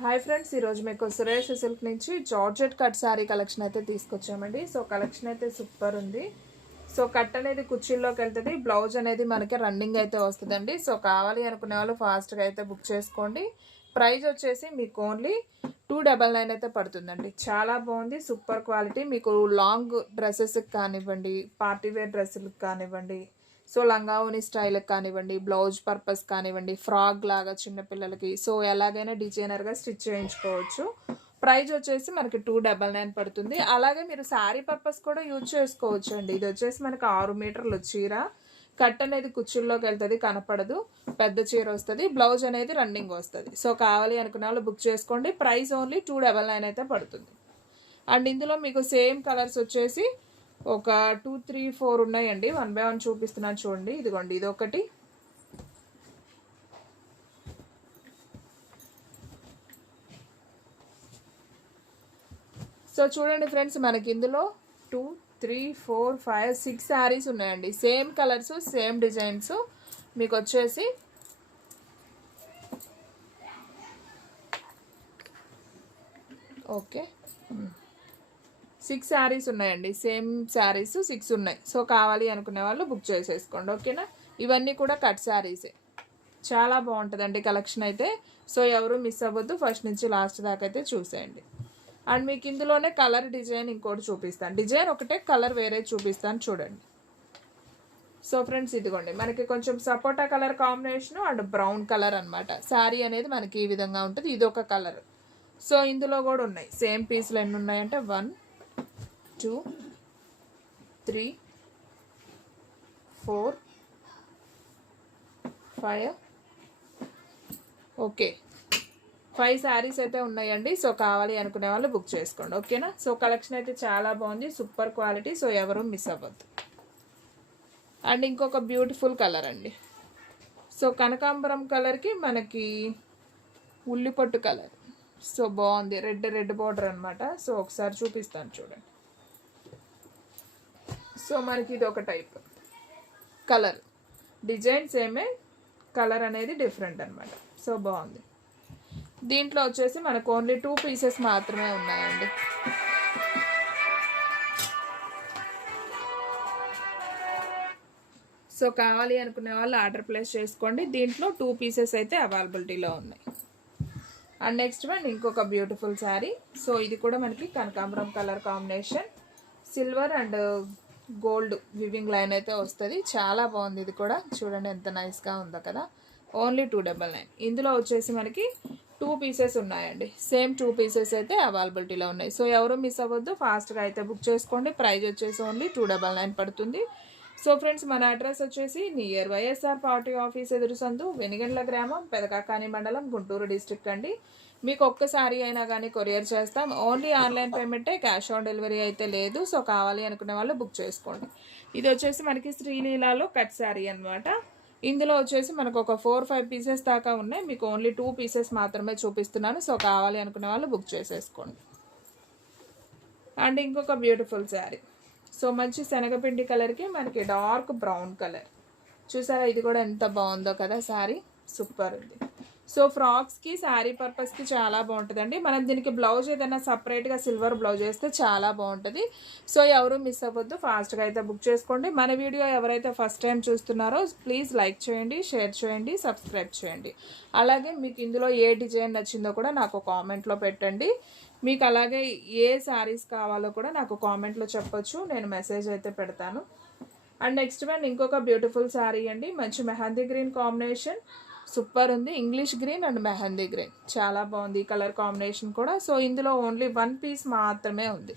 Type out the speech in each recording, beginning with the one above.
Hi friends, ఈరోజు మీకు Suresh silk నుంచి జార్జెట్ కట్ శారీ కలెక్షన్ అయితే తీసుకొచ్చామండి. సో కలెక్షన్ అయితే సూపర్ ఉంది. సో కట్ అనేది కుర్చీల్లోకి వెళ్తుంది, బ్లౌజ్ అనేది మనకి రన్నింగ్ అయితే వస్తుందండి. సో కావాలి అనుకునే వాళ్ళు ఫాస్ట్గా అయితే బుక్ చేసుకోండి. ప్రైస్ వచ్చేసి మీకు ఓన్లీ 299 అయితే పడుతుందండి. చాలా బాగుంది, సూపర్ క్వాలిటీ. మీకు లాంగ్ డ్రెస్సెస్కి కానివ్వండి, పార్టీవేర్ డ్రెస్సులకు కానివ్వండి, సో లంగావోని స్టైల్కి కానివ్వండి, బ్లౌజ్ పర్పస్ కానివ్వండి, ఫ్రాక్ లాగా చిన్నపిల్లలకి సో ఎలాగైనా డిజైనర్గా స్టిచ్ చేయించుకోవచ్చు. ప్రైస్ వచ్చేసి మనకి 299 పడుతుంది. అలాగే మీరు శారీ పర్పస్ కూడా యూజ్ చేసుకోవచ్చు అండి. ఇది వచ్చేసి మనకి 6 మీటర్లు చీర, కట్ అనేది కుచ్చుల్లోకి వెళ్తుంది, కనపడదు, పెద్ద చీర వస్తుంది, బ్లౌజ్ అనేది రన్నింగ్ వస్తుంది. సో కావాలి అనుకున్న వాళ్ళు బుక్ చేసుకోండి. ప్రైస్ ఓన్లీ 299 అయితే పడుతుంది. అండ్ ఇందులో మీకు సేమ్ కలర్స్ వచ్చేసి ఒక 2, 3, 4 ఉన్నాయండి. 1 by 1 చూపిస్తున్నాను చూడండి. ఇదిగోండి, ఇది ఒకటి, సో చూడండి ఫ్రెండ్స్, మనకి ఇందులో 2, 3, 4, 5, 6 శారీస్ ఉన్నాయండి. Same colours, same designs. మీకు వచ్చేసి ఓకే 6 శారీస్ ఉన్నాయండి. సేమ్ శారీస్ 6 ఉన్నాయి. సో కావాలి అనుకునే వాళ్ళు బుక్ చేసేసుకోండి, ఓకేనా. ఇవన్నీ కూడా కట్ శారీసే. చాలా బాగుంటుందండి కలెక్షన్ అయితే. సో ఎవరు మిస్ అవ్వద్దు, ఫస్ట్ నుంచి లాస్ట్ దాకా అయితే చూసేయండి. అండ్ మీకు ఇందులోనే కలర్ డిజైన్ ఇంకోటి చూపిస్తాను. డిజైన్ ఒకటే, కలర్ వేరే చూపిస్తాను చూడండి. సో ఫ్రెండ్స్, ఇదిగోండి, మనకి కొంచెం సపోటా colour combination and brown colour అనమాట. శారీ అనేది మనకి ఈ విధంగా ఉంటుంది. ఇది ఒక కలర్. సో ఇందులో కూడా ఉన్నాయి సేమ్ పీసులు. ఎన్ని ఉన్నాయంటే 1, 2, 3, 4, 5, ఓకే 5 శారీస్ అయితే ఉన్నాయండి. సో కావాలి అనుకునే వాళ్ళు బుక్ చేసుకోండి, ఓకేనా. సో కలెక్షన్ అయితే చాలా బాగుంది, సూపర్ క్వాలిటీ. సో ఎవరు మిస్ అవ్వద్దు. అండ్ ఇంకొక బ్యూటిఫుల్ కలర్ అండి. సో కనకాంబరం కలర్కి మనకి ఉల్లిపట్టు కలర్. సో బాగుంది, రెడ్ బార్డర్ అనమాట. సో ఒకసారి చూపిస్తాను చూడండి. సో మనకి ఇది ఒక టైప్ కలర్, డిజైన్ సేమే, కలర్ అనేది డిఫరెంట్ అనమాట. సో బాగుంది. దీంట్లో వచ్చేసి మనకు ఓన్లీ 2 పీసెస్ మాత్రమే ఉన్నాయండి. సో కావాలి అనుకునే వాళ్ళు ఆర్డర్ ప్లేస్ చేసుకోండి. దీంట్లో 2 పీసెస్ అయితే అవైలబిలిటీలో ఉన్నాయి. అండ్ నెక్స్ట్ వన్ ఇంకొక బ్యూటిఫుల్ శారీ. సో ఇది కూడా మనకి కనకాంబరం colour combination, silver and gold weaving line అయితే వస్తుంది. చాలా బాగుంది. ఇది కూడా చూడండి ఎంత నైస్గా ఉందో కదా. ఓన్లీ 299. ఇందులో వచ్చేసి మనకి 2 పీసెస్ ఉన్నాయండి. సేమ్ 2 పీసెస్ అయితే అవైలబిలిటీలో ఉన్నాయి. సో ఎవరు మిస్ అవ్వద్దు, ఫాస్ట్గా అయితే బుక్ చేసుకోండి. ప్రైస్ వచ్చేసి ఓన్లీ 299 పడుతుంది. సో ఫ్రెండ్స్, మన అడ్రస్ వచ్చేసి నియర్ వైఎస్ఆర్ పార్టీ ఆఫీస్ ఎదురు సందు, వెనిగండ్ల గ్రామం, పెదకాకాని మండలం, గుంటూరు డిస్ట్రిక్ట్ అండి. మీకు ఒక్కసారి అయినా కానీ కొరియర్ చేస్తాం. ఓన్లీ ఆన్లైన్ పేమెంటే, క్యాష్ ఆన్ డెలివరీ అయితే లేదు. సో కావాలి అనుకునే వాళ్ళు బుక్ చేసుకోండి. ఇది వచ్చేసి మనకి శ్రీలీలాలో కట్ శారీ అనమాట. ఇందులో వచ్చేసి మనకు ఒక 4, 5 పీసెస్ దాకా ఉన్నాయి. మీకు ఓన్లీ 2 పీసెస్ మాత్రమే చూపిస్తున్నాను. సో కావాలి అనుకునే వాళ్ళు బుక్ చేసేసుకోండి. అండ్ ఇంకొక బ్యూటిఫుల్ శారీ. సో మంచి శనగపిండి కలర్కి మనకి డార్క్ బ్రౌన్ కలర్. చూసారా, ఇది కూడా ఎంత బాగుందో కదా శారీ. సూపర్ ఉంది. సో ఫ్రాక్స్కి, శారీ పర్పస్కి చాలా బాగుంటుందండి. మనం దీనికి బ్లౌజ్ ఏదైనా సపరేట్గా సిల్వర్ బ్లౌజ్ వేస్తే చాలా బాగుంటుంది. సో ఎవరు మిస్ అవ్వద్దు, ఫాస్ట్గా అయితే బుక్ చేసుకోండి. మన వీడియో ఎవరైతే ఫస్ట్ టైం చూస్తున్నారో ప్లీజ్ లైక్ చేయండి, షేర్ చేయండి, సబ్స్క్రైబ్ చేయండి. అలాగే మీకు ఇందులో ఏ డిజైన్ నచ్చిందో కూడా నాకు కామెంట్లో పెట్టండి. మీకు అలాగే ఏ శారీస్ కావాలో కూడా నాకు కామెంట్లో చెప్పొచ్చు, నేను మెసేజ్ అయితే పెడతాను. అండ్ నెక్స్ట్ వన్ ఇంకొక బ్యూటిఫుల్ శారీ అండి. మంచి మెహందీ గ్రీన్ కాంబినేషన్, సూపర్ ఉంది. English green and mehndi green చాలా బాగుంది ఈ కలర్ కాంబినేషన్ కూడా. సో ఇందులో ఓన్లీ 1 పీస్ మాత్రమే ఉంది.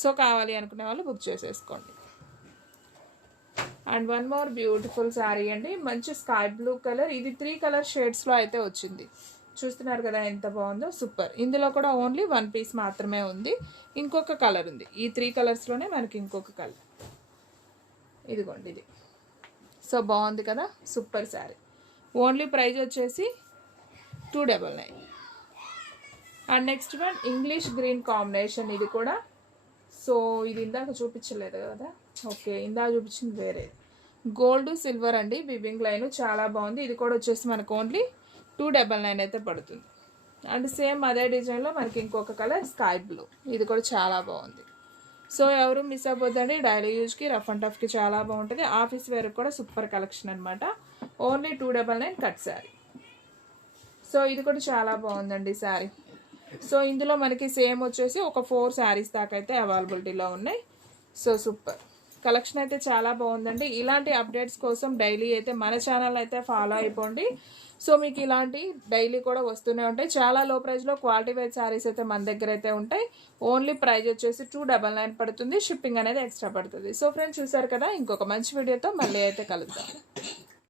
సో కావాలి అనుకునే వాళ్ళు బుక్ చేసేసుకోండి. And one more beautiful sari అండి. మంచి స్కై బ్లూ కలర్. ఇది 3 కలర్ షేడ్స్లో అయితే వచ్చింది. చూస్తున్నారు కదా ఎంత బాగుందో, సూపర్. ఇందులో కూడా ఓన్లీ 1 పీస్ మాత్రమే ఉంది. ఇంకొక కలర్ ఉంది. ఈ 3 కలర్స్లోనే మనకి ఇంకొక కలర్. ఇదిగోండి ఇది. సో బాగుంది కదా, సూపర్ శారీ. ఓన్లీ ప్రైజ్ వచ్చేసి 299. And next one English green combination. ఇది కూడా సో ఇది ఇందాక చూపించలేదు కదా. ఓకే, ఇందాక చూపించింది వేరేది. గోల్డ్ సిల్వర్ అండి, వివింగ్ లైన్ చాలా బాగుంది. ఇది కూడా వచ్చేసి మనకు ఓన్లీ 299 అయితే పడుతుంది. అండ్ సేమ్ అదే డిజైన్లో మనకి ఇంకొక కలర్ స్కై బ్లూ, ఇది కూడా చాలా బాగుంది. సో ఎవరు మిస్ అయిపోద్దండి, డైలీ యూజ్కి రఫ్ అండ్ టఫ్కి చాలా బాగుంటుంది. ఆఫీస్ వేర్ కూడా సూపర్ కలెక్షన్ అనమాట. Only 299 cut sari. సో ఇది కూడా చాలా బాగుందండి శారీ. సో ఇందులో మనకి సేమ్ వచ్చేసి ఒక 4 శారీస్ దాకా అయితే అవైలబిలిటీలో ఉన్నాయి. సో సూపర్ కలెక్షన్ అయితే చాలా బాగుందండి. ఇలాంటి అప్డేట్స్ కోసం డైలీ అయితే మన ఛానల్ అయితే ఫాలో అయిపోండి. సో మీకు ఇలాంటి డైలీ కూడా వస్తూనే ఉంటాయి. చాలా లో ప్రైస్లో క్వాలిటీ వేర్ శారీస్ అయితే మన దగ్గర అయితే ఉంటాయి. ఓన్లీ ప్రైస్ వచ్చేసి 299 పడుతుంది. షిప్పింగ్ అనేది ఎక్స్ట్రా పడుతుంది. సో ఫ్రెండ్స్ చూసారు కదా, ఇంకొక మంచి వీడియోతో మళ్ళీ అయితే కలుద్దాం.